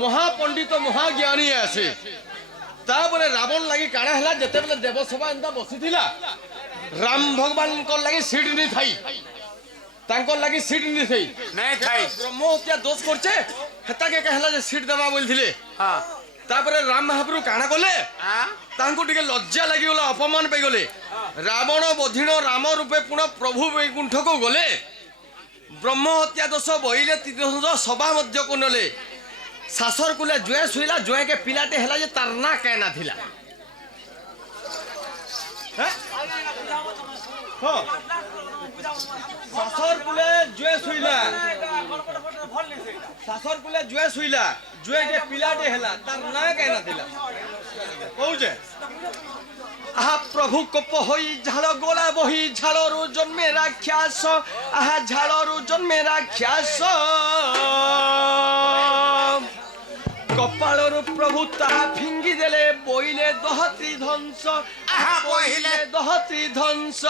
महापंडित महाज्ञानी आसे तापरे रावण लगी काना हला जते बेले देवसभा एंता बसिथिला राम भगवान को लगी सीट नहीं थाई तांको लगी सीट नहीं थाई नहीं थाई ब्रह्म हत्या दोष करछे हेता के कहला जे सीट देबा बोलथिले हां तापरे राम महाप्रभु काना कोले हां तांको टिके लज्जा लागि गला अपमान पे गले रावण बधिण राम रूपे पुनः प्रभु वैकुंठ को गले ब्रह्म हत्या दोष बहिले तीर्थ सभा मध्य को नले सासर कुले जुए सुइला जुए के पिलाटे हला जे तरना कहना थिला हैं हो सासर कुले जुए सुइला सासर कुले जुए सुइला जुए के पिलाटे हला तरना कहना थिला कहूजे आहा प्रभु कोप होई झाड़ गोला बही झाड़ू जन्मे राक्षस आहा झाड़ू जन्मे राक्षस कपालर प्रभु ताहा फिंगी देले बोइले दहत्री ध्वंस आहा बोइले दहत्री ध्वंस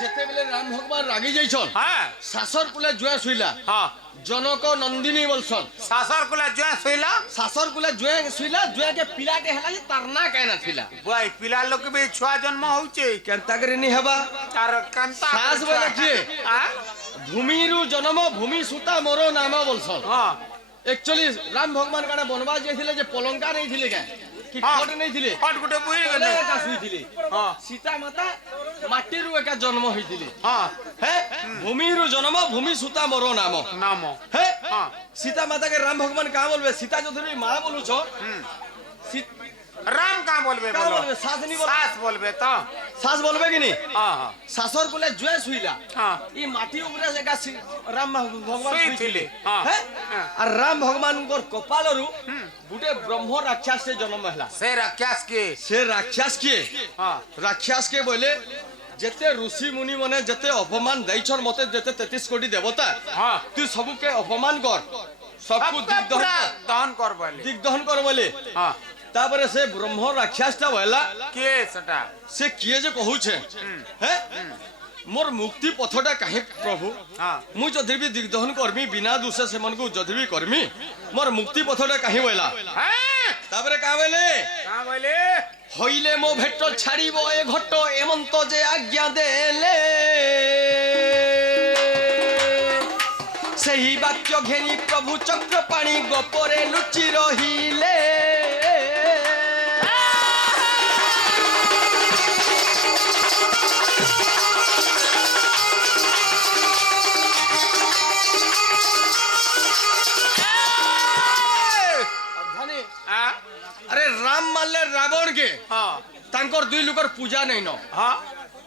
जेते बेले राम भगवान रागी जाइछन हां सासर कुले जुए सुइला हां जनक नंदिनी बोलसन सासर कुला जुआ सोइला सासर कुले जुए सुइला जुए के पिलाटे हला जे तरना कहना थिला भाई पिला लोग भी छुआ जन्म होउचे केनता करे नि हेबा तार कांता सास बोले किए हां भूमिरु जन्म भूमि सुता मोरो नाम बोलसन हां एक्चुअली राम भगवान काना बनवास जाइथिले जे पलंका नहीं थिले का कि खट नहीं थिले खट गुटे बुई तले गले एका सुइथिले हां सीता माता माटीरु एका जन्म होइथिले हां हे भूमिरु जन्म भूमि सुता मोरो नाम नाम हे हां सीता माता के राम भगवान का बोलबे सीता जो धरी मां बोलु छो राम का बोलबे का बोलबे सास नहीं बोल सास बोलबे तो सास बोलबे कि नहीं हां हां सासर बोले जुए सुइला हां ई माटी ऊपरे से का राम भगवान सुइथिले हां है और राम भगवान को कपालरु गुटे ब्रह्म राक्षस से जन्म हला से राक्षस के से राक्षस के हां राक्षस के बोले जेते ऋषि मुनि माने जेते अपमान दैछर मते जेते 33 कोटी देवता हां तू सब के अपमान कर सबको दहन कर बोले दिग्दहन कर बोले हां तापरे से ब्रह्म राक्षस ता भला के सटा से किए जे कहू छे हैं मोर मुक्ति पथटा काहे प्रभु हां मु जदि भी दिग्दहन करमी बिना दोषे से मन को जदि भी करमी मोर मुक्ति पथटा काहे बोला हैं तापरे का बोले हईले मो भेट छाड़ब ए घट एमंत जे आज्ञा देले सही वाक्य घेनी प्रभु चक्र पाणी गोपरे लुचि रहिले अरे राम मानले रावण के हां तांकर दुई लुकर पूजा नहीं न हां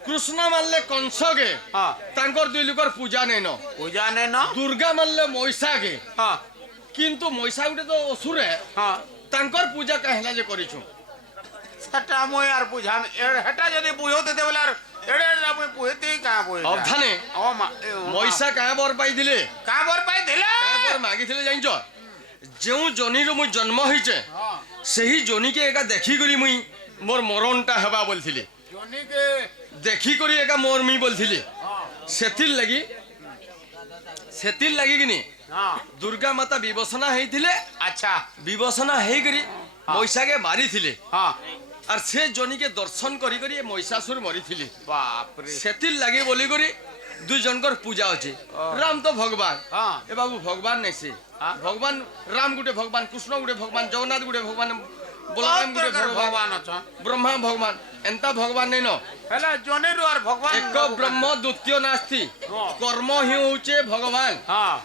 कृष्ण मानले कंस के हां तांकर दुई लुकर पूजा नहीं न पूजा ने न दुर्गा मानले महिषा के हां किंतु महिषा गुटे तो असुर है हां तांकर पूजा कहला जे करिछु सटा मो यार पूजा में हटा जदी बुझो दे बोला एड़े ना मो पुहेते का बोल अवधाने ओ महिषा का बर पाई दिले का बर पाई दिले का बर मागी थिले जानिचो जेउ जोनी रो मु जन्म होइचे सही जोनी के एका देखि करी मुई मोर मरणटा हेबा बोलथिले जोनी के देखि करी एका मोर मी बोलथिले सेथिल लगी कि नहीं हां दुर्गा माता विवसना हेइथिले अच्छा विवसना हेइ करी महिषा के मारी थिले हां और से जोनी के दर्शन करी करी महिषासुर मरी थिले बाप रे सेथिल लगी बोली करी दुई जनकर पूजा होचे राम तो भगवान हां ए बाबू भगवान नहीं से भगवान राम गुटे भगवान कृष्ण गुटे भगवान जगन्नाथ गुटे भगवान बलराम गुटे भगवान अच्छा ब्रह्मा भगवान एंता भगवान नहीं न हला जोने रो और भगवान एक ब्रह्म द्वितीय नास्ति कर्म ही होचे भगवान हां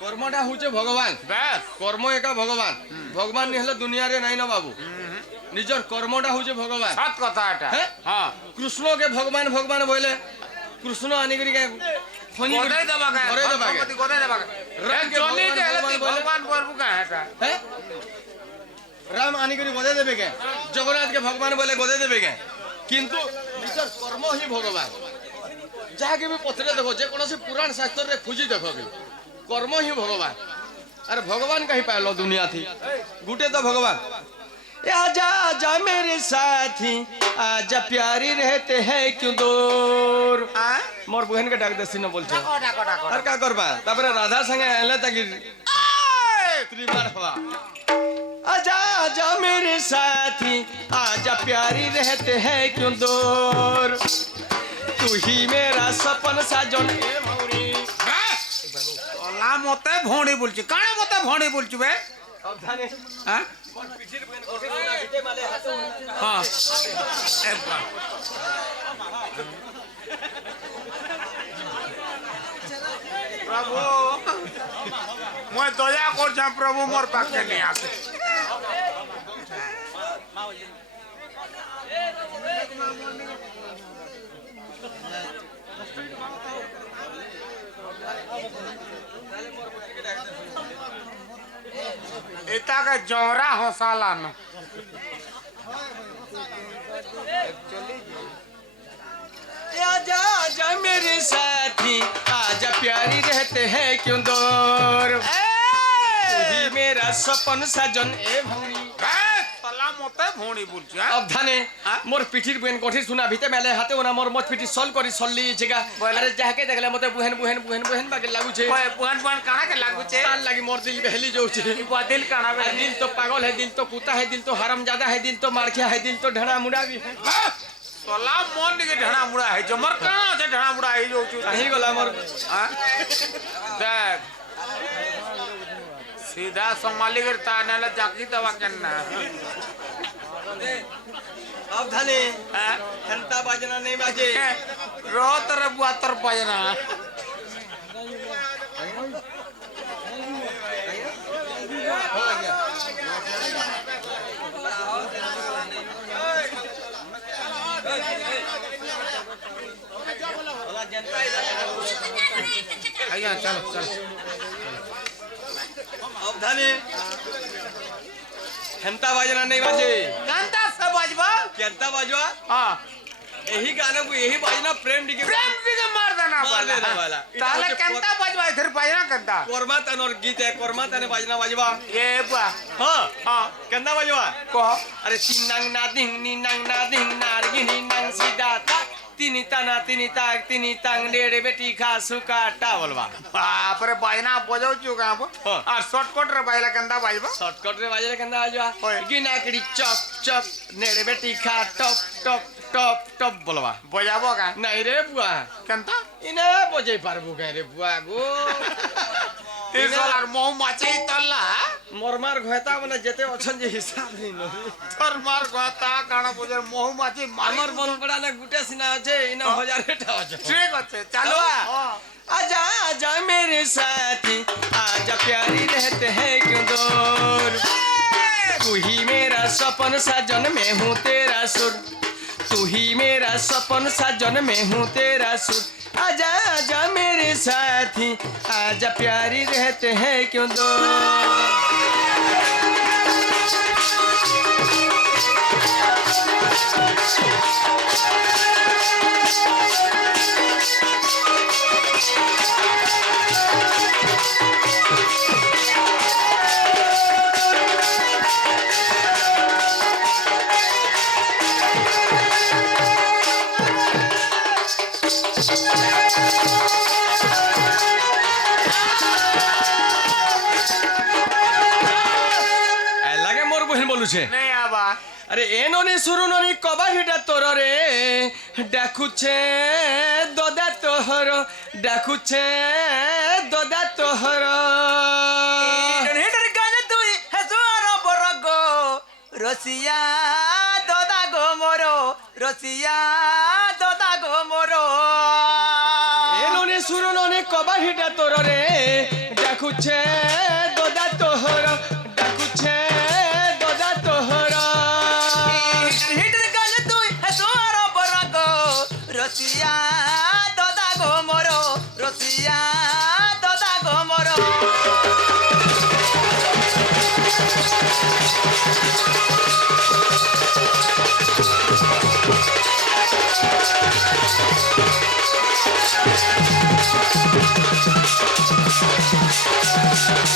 कर्मटा होचे भगवान बस कर्म एका भगवान भगवान नहीं हले दुनिया रे नहीं न बाबू निजर कर्मटा होचे भगवान सत कथा एटा हां कृष्ण के भगवान भगवान बोले कृष्ण आनी करी के फनी गोदे दबा के गोदे दबा के गोदे दबा के राम के जोनी के हला भगवान भगवान परबु का एटा है राम आनी करी गोदे देबे के जगन्नाथ के भगवान बोले गोदे देबे के किंतु निजर कर्म ही भगवान जहा के भी पथरे देखो जे कोनोसी पुराण शास्त्र रे खोजी देखो भी कर्म ही भगवान अरे भगवान कहीं पालो दुनिया थी गुटे तो भगवान आजा आजा मेरे साथी आजा प्यारी रहते हैं क्यों दूर हाँ? मोर बहन के डाक देसी न बोलछे डाको डाको डाको और का करबा तापरे राधा संगे आले ताकि त्रिमार हवा आजा आजा मेरे साथी आजा प्यारी रहते हैं क्यों दूर तू ही मेरा सपन साजन ए मौरी ला मते भोंडी बोलछे काणे मते भोंडी बोलछु बे सावधानी हां पिठिर बहन कोठे गीते माले हाथ हां ए बा प्रभु मैं दया कर प्रभु मोर पाखे नहीं आसे इता का जौरा हौसाला न आजा आजा मेरे साथी आजा प्यारी रहते हैं क्यों दूर तू ही मेरा सपन साजन ए भौरी तला मते भोंडी बोलछु अब धाने मोर पिठिर बहन कोठी सुना भीते मेले हाथे ओना मोर मत पिठी सॉल्व करी सल्ली जगह अरे जाके देखले मते बुहन बुहन बुहन बुहन बाके लागु छे ओए बुहन बुहन काना के लागु छे ताल लागी मोर दिल बहली जाउ छे ई दिल काना बे दिल तो पागल है दिल तो कुत्ता है दिल तो हरामजादा है दिल तो मारखिया है दिल तो ढड़ा मुड़ा भी है तला मन के ढणा मुड़ा है जमर काना से ढणा मुड़ा है जाउ छु कहीं गला मोर देख सीधा सोमाली के तानेला जाकी दवा करना अब धाने घंटा बजना नहीं बाजे रोत रे बुआतर बजना आइया चलो चलो अब धाने घंटा बजना नहीं बाजे घंटा से बजबा घंटा बजवा हां यही गाने को यही बजना प्रेम डी के मार देना वाला ताले घंटा बजवा इधर बजना घंटा कोरमा तन और गीत है कोरमा तने बजना बजवा ये बा हां हां घंटा बजवा को अरे तिनंग ना दिंग नारगिनी नंग सीधा था तिनी ताक तिनी तांग डेढ़ बेटी खा सुका टावलवा बाप रे बजना बजाउ चुका अब हाँ। और शॉर्टकट रे बाइला कंदा बाजबा शॉर्टकट रे बाजे कंदा आजवा ओए। गिनाकड़ी चप चप नेड़े बेटी खा टप टप टप टप बोलवा बजाबो का नहीं रे बुआ कंता इने बजे पारबो के रे बुआ गो ए सोलार मोह माछी तल्ला मरमार घयता माने जेते अछन जे हिसाब नहीं नो थर मार गता काना बजर मोह माछी আমার বল পড়া না গুটে সিনা আছে ইনা 1000 টা আছে ठीक আছে चलो आजा आजा मेरे साथी आजा प्यारी रहते हैं क्यों दूर तू ही मेरा सपन साजन मैं हूँ तेरा सुर तू ही मेरा सपन साजन मैं हूँ तेरा सुर आजा आजा मेरे साथी आजा प्यारी रहते हैं क्यों दूर লাগে মোর বহিন বলুছে नहीं आबा আরে এননি সুরুননি কবাহিটা তোর রে ডাকুছে দদা তোহর ডাকুছে দদা তোহর হিটার গানে তুই হেসুয়ার বরগ রসিয়া দদা গো মোর রসিয়া দদা গো মোর এননি সুরুননি কবাহিটা তোর রে ডাকুছে দদা তোহর ডাকুছে দদা তোহর হিটার গানে তুই হেসুয়ার বরগ রসিয়া দদা গো মোর রসিয়া দদা গো মোর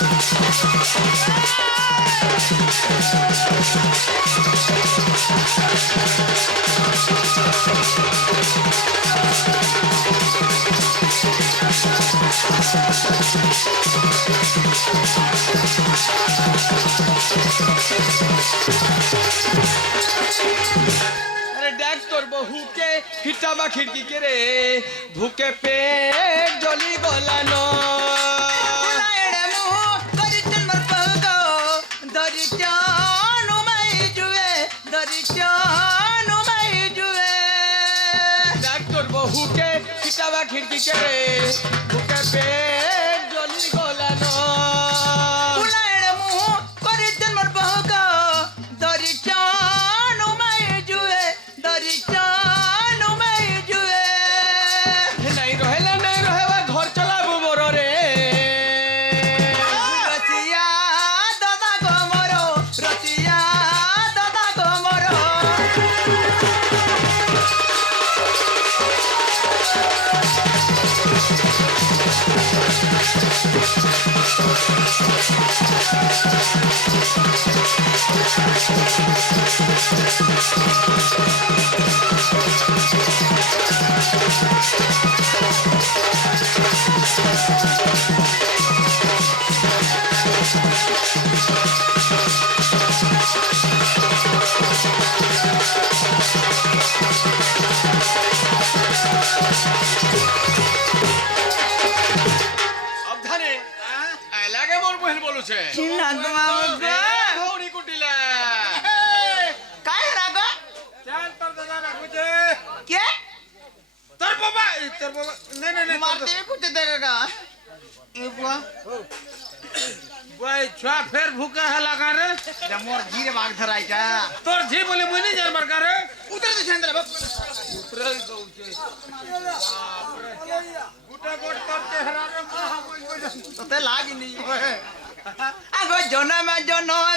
Thank अरे डाक तोर बहू के हिटाबा खिड़की के रे भूखे पेट जली गला न बुलाएड़े मुँह दरिचन मर पगो दरिचन उमाई जुए दरिचन उमाई जुए डाक तोर बहू के हिटाबा खिड़की के रे भूखे पेट जली गला न बुलाएड़े मुँह दरिचन मर पगो दरिचन उमाई जुए दरिचन उमाई जुए नहीं रहेवा घर चलाबू मोर रे रसिया दादा गो मोरो रसिया दादा गो मोरो अब धने लागे मोर बहन बोलू छे भौरी कुटिला काय रागा ચાલ તોર દાદા રાખું છે के તોર બાબા નહીં मारते कुछ देगा ये बुआ ભાઈ છોા ફેર ભૂકા હે લાગા રે मोर जीरे बाग धराई का તોર જી બોલે મુઈ નહીં જાર બરકા રે उतर दे चंद्र बाप ઉતરલ દઉં છે ગુટા ગોટ તોર ચહેરા રે મહા तो ते लाग ही नहीं आगो जन्म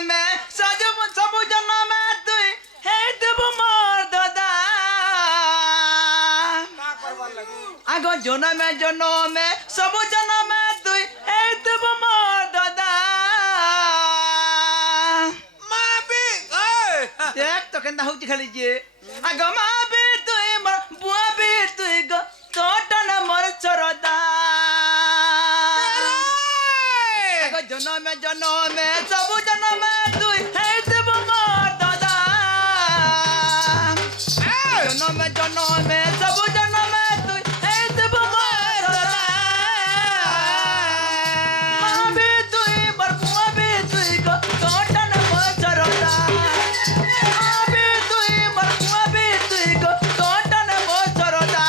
में सब जन्म में तू है तब मोर दादा કા કરવા લાગી आगो जन्म में सब जन्म में तू है तब मोर दादा માં બી ઓય देख तो कहता हूँ खाली जे आगो माँ भी तू मोर बुआ भी तू गो तोटन मोर चरदा आगो जन्म में सब जन्म में तू है तब मोर दादा जन्म में सब जन्म में तू है तब मोर दादा माँ भी तू मोर बुआ भी तू गो तोटन मोर चरदा माँ भी तू मोर बुआ भी तू गो तोटन मोर Charda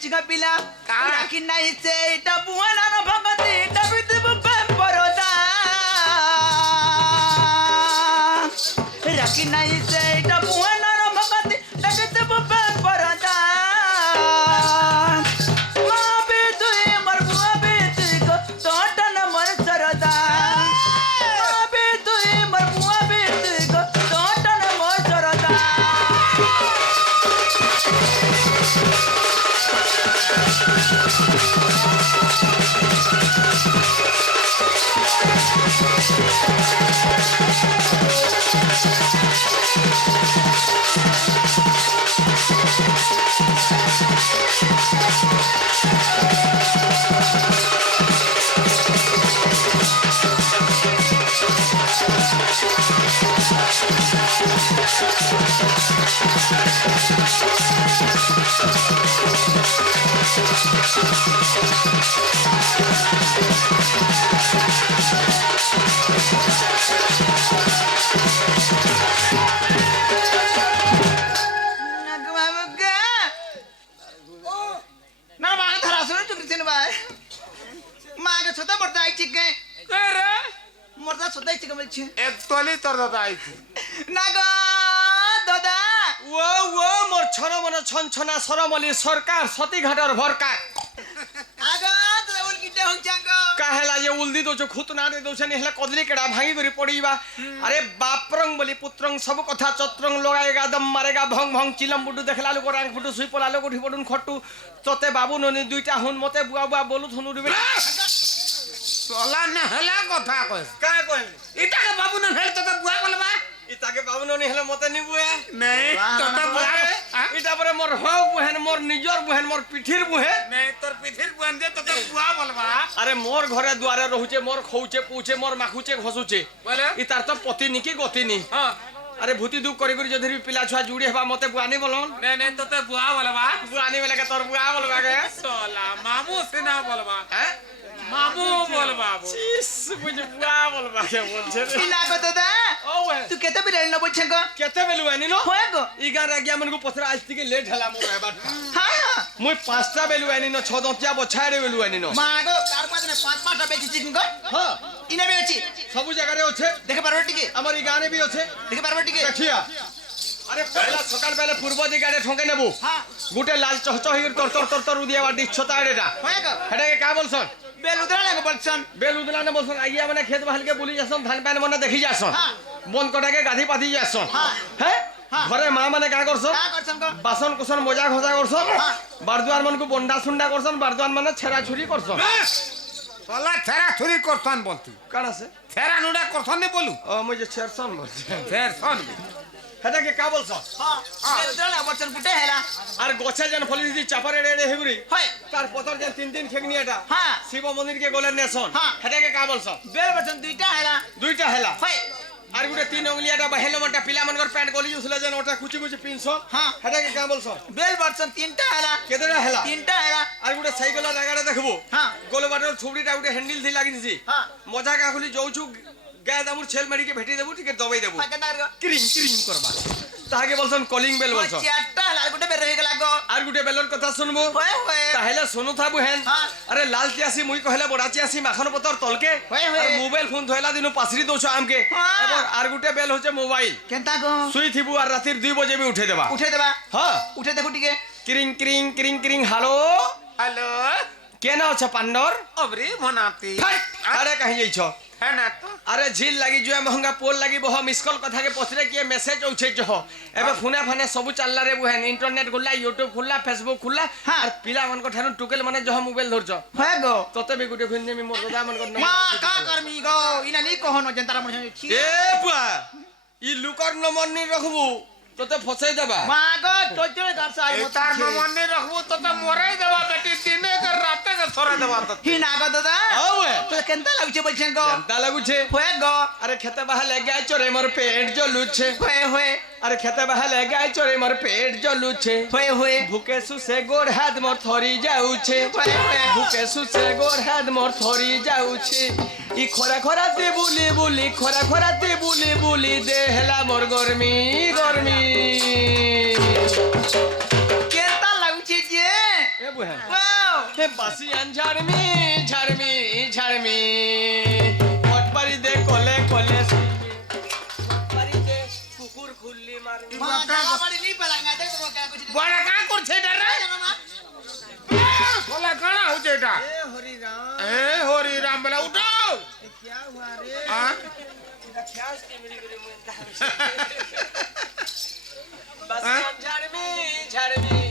Chica pila, aquí nadie se tapua la no pagati, tapite bumpen poroda. Aquí nadie se tapua la no pagati, tapite bumpen poroda. Mabe tu mar buabe tu ko, tota na mar sarada. Mabe tu mar buabe tu ko, tota na mar sarada. એક તોલી તર દાદા આવી નાગો દાદા ছনছনা সরমলি সরকার সতীঘাটর ভরকা আগো তো উল কিটা হচ্ছে আগো কাহেলা যে উলদি দোছ খুতনা দে দোছ নি হেলা কদলি কেডা ভাঙি করে পড়িবা আরে বাপরং বলি পুত্রং সব কথা চত্রং লগাইগা দম মারেগা ভং ভং চিলম বুডু দেখলা লোক রাং ফুটু সুই পলালো উঠি পড়ুন খট্টু তোতে বাবু ননি দুইটা হুন মতে বুয়া বুয়া বলু থনু দিবে চলা না হেলা কথা কইস কা কইল ইটাকে বাবু না হেল তোতে বুয়া বলবা ইতাকে বাবু ননি হেলা মতে নিবুয়া নাই তোতে বুয়া ইটা পরে মোর হও বুহেন মোর নিজর বুহেন মোর পিঠির বুহে নাই তোর পিঠির বুয়ান দে তোতে বুয়া বলবা আরে মোর ঘরে দুয়ারে রহুছে মোর খৌছে পুছে মোর মাখুছে ঘসুছে বলে ইতার তো পতি নিকি গতি নি হ্যাঁ আরে ভূতি দুঃখ করি করি যদি পিলা ছুয়া জুড়ি হবা মতে বুয়ানি বলন নাই নাই তোতে বুয়া বলবা বুয়ানি বেলে কে তোর বুয়া বলবা গে চলা মামু সিনা বলবা হ্যাঁ মামু বলবা ইস বুঝে বুয়া বলবা কে বলছে রে কি লাগো দাদা ও ওয়ে তুই কেতে বিরাইল না বলছেন গো কেতে বেলু আনি নো হয় গো ই গান রাগিয়া মনকু পছরা আজ থেকে লেট হলা মোর এবার হ্যাঁ হ্যাঁ মুই পাঁচটা বেলু আনি নো ছ দতিয়া বছাড়ে বেলু আনি নো মা গো কার পাদনে পাঁচ পাঁচটা বেচিছি গো হ্যাঁ ইনে বেচি সবু জায়গায় আছে দেখে পারবে টিকে আমার এই গানে বি আছে দেখে পারবে টিকে দেখিয়া আরে পহলা সকাল বেলা পূর্ব দিকে আড়ে ঠকে নেবো হ্যাঁ গুটে লাল চহচ হয়ে তর তর তর তর উদিয়া বার দিচ্ছতা এড়েটা হয় গো হেটাকে কা বলছন বেল উদরা লাগো বলছন বেল উদলানে বলছন আইয়া মানে খেত বাহালকে বুলি যাসন ধান পান মানে দেখি যাসন হ্যাঁ। বন কটাকে গাধি পাতি যাসন হ্যাঁ। হ্যাঁ হ্যাঁ। ঘরে মা মানে কা করছন কা করছন গো বাসন কুসন মজা খসা করছন হ্যাঁ। বারদুয়ার মনকু বন্ডা সুন্ডা করছন বারদুয়ার মানে ছেড়া ছুরি করছন চলা ছেড়া ছুরি করছন বলতি কার আছে ছেড়া নুডা করছন নি বলু ও মুই যে ছেড়ছন বলছি ফের শোন হেটাকে কা বলছন হ্যাঁ বেল উদরা লাগো বলছন ফুটে হেলা আর গছে যেন ফলি যদি চাপারে রেড়ে হেবরি হয় তার পতর যে তিন দিন খেগনি এটা হ্যাঁ শিব মন্দির কে গলে নেছন হ্যাঁ। হেটাকে কা বলছন বেল বলছন দুইটা হেলা দুইটা হেলা হয় আর গুটে তিন অঙ্গলিয়াটা বা হেলমেটটা পিলা মনকর প্যান্ট গলি উছলে যেন ওটা কুচি কুচি পিনছ হ্যাঁ। হেটাকে কা বলছ বেল বলছন তিনটা হেলা কেতেটা হেলা তিনটা হেলা আর গুটে সাইকেল লাগাটা দেখবো হ্যাঁ গোল বাটর ছুবড়িটা গুটে হ্যান্ডেল থি লাগি দিছি হ্যাঁ মজা কা খুলি যৌছু গায়ে দামুর ছেল মারিকে ভেটি দেবো টিকে দবাই দেবো ফাঁকা দাঁড় গো ক্রিং ক্রিং করবা তাহাকে বলছন কলিং বেল বলছ চারটা হেলা গুটে বের হয়ে গেল গো আর গুটে বেলর কথা শুনবো হয় হয় তাহলে শুনু থাকবো হেন হ্যাঁ। আরে লাল চিয়াসি মুই কহলে বড়া চিয়াসি মাখন পতর তলকে হয়, হয়। আর মোবাইল ফোন ধইলা দিনু পাসরি দউছ আমকে হ্যাঁ। এবার আর গুটে বেল হচ্ছে মোবাইল কেনতা গো শুই থিবু আর রাতির 2 বজে বি উঠে দেবা উঠে দেবা হ্যাঁ উঠে দেখো টিকে ক্রিং ক্রিং ক্রিং ক্রিং হ্যালো হ্যালো কেন আছে পান্ডর অবরি মনাতি আরে কাহি যাইছ হ্যাঁ না তো আরে ঝিল লাগি জুয়া মহঙ্গা পোল লাগি বহ মিস কল কথা কে পছরে কি মেসেজ উঠে জহ এবে ফোনে ফানে সবু চাললা রে বুহেন ইন্টারনেট খুললা ইউটিউব খুললা ফেসবুক খুললা হ্যাঁ। আর পিলা মন ঠানু টুকেল মানে জহ মোবাইল ধরছ হয় গো ততে বি গুটে খুন দেমি মোর দাদা মন কর মা কা করমি গো ইনা নি কহনো জেন্তারা মনে ছি এ বুয়া ই লুকর নম্বর নি রাখবু তোতে ফসাই দেবা মা গো তোর গাছাই এই মত তার নমনে রাখবো তো তা মরাই দেবা বেটি দিনে কে রাতে কে ছড়া দেবা তো হি না গো দাদা আওয়ে তো কেনতা লাগছে বলছেন গো জানতা লাগুছে হয় গো আরে খেতে বাহালে গায় চরে মোর পেট জ্বলুছে হয় হয় আরে খেতে বাহালে গায় চরে মোর পেট জ্বলুছে হয় হয় ভুকে সুসে গোড় হাত মোর থরি যাউছে হয় হয় ভুকে সুসে গোড় হাত মোর থরি যাউছে ই খরা খরাতে বুলি বুলি খরা খরাতে বুলি বুলি দে হেলা মোর গরমি গরমি কেনতা লাগছে যে এ বুহা ওয়াও হে বাসি আন ঝাড়মি ঝাড়মি ঝাড়মি পটপারি দে কলে কলে পটপারি দে কুকুর খুললি মারমি মা জামা বাড়ি নি পালাঙ্গা দেখ তো কা কিছু বড় কা করছে এটা রে বলা কানা হচ্ছে এটা এ হরি রাম এ হরি রাম বলা উঠাও क्या हुआ रे হ্যাঁ इधर ख्यास के मेरी मेरी मुंडा बस हाँ? झड़मी झड़मी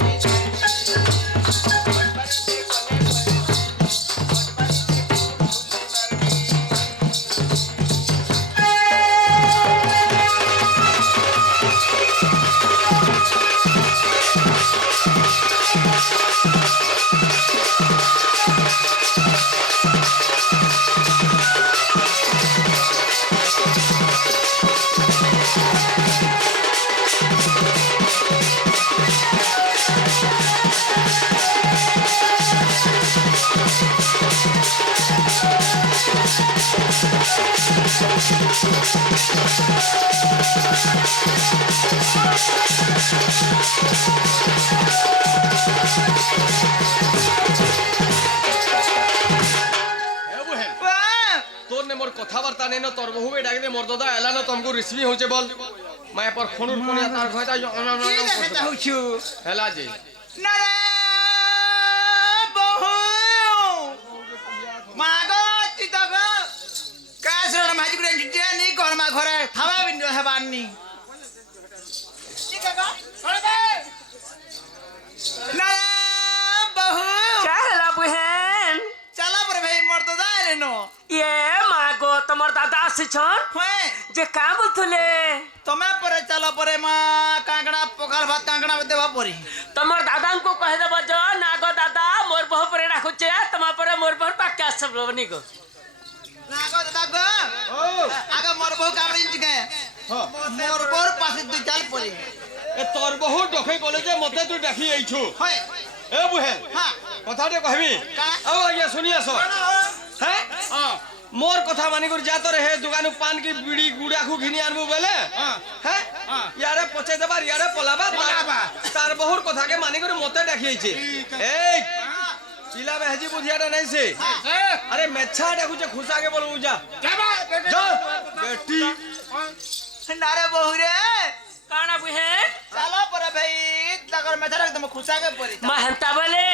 তোর নে মোর কথাবার্তা নেন তোর বহু ডাক দে মোর দাদা এলানো তোমকু রিসিভি হচ্ছে বল মায়ে পর খনুর কোনিয়া তার ঘয়টা কি দেখে চাহুছু হেলা যে না রে বহু মাগো চিতগ কাসর মাজি করে জিতে নি কর্মা ঘরে থাবা বিন্দু হেবানি চিতগ সরবে না রে বহু क्या हला बहन चला पर भाई मोर तो जाए नो ये मागो तमर दादा आसिछन होए जे का बोलथुले तमे परे चला परे मा कांकड़ा पखाल भात कांकड़ा देवा परी तमर दादा को कह देब जो नागो दादा मोर बहु परे राखुचे तमा परे मोर बहु पाक्का सब लोनी को नागो दादा गो आगे मोर बहु कामरी जिके मोर बोर पासे दु चाल परी এ তোর বহু ডখে গলে যে মতে তুই দেখি আইছু होए এ বুহে हां কথাটা কহিবি আও আইয়া শুনি আস হ্যাঁ মোর কথা মানি করে যা তোর হে দোকানু পান কি বিড়ি গুড়াখু ঘিনি আনবু বলে হ্যাঁ ইয়ারে পচে দেবার ইয়ারে পলাবা তার বহুর কথাকে মানি করে মতে দেখি আইছে এই চিলা বেহজি বুঝিয়াটা নাইছে আরে মেচ্ছা দেখুছে খুশাকে বলবু যা যা বেটি नारे बहु रे काना बहन चला पर भाई लगन में थरक तुम खुशा के परी महंता बोले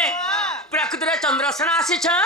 प्रकृति चंद्रसेन आसिछन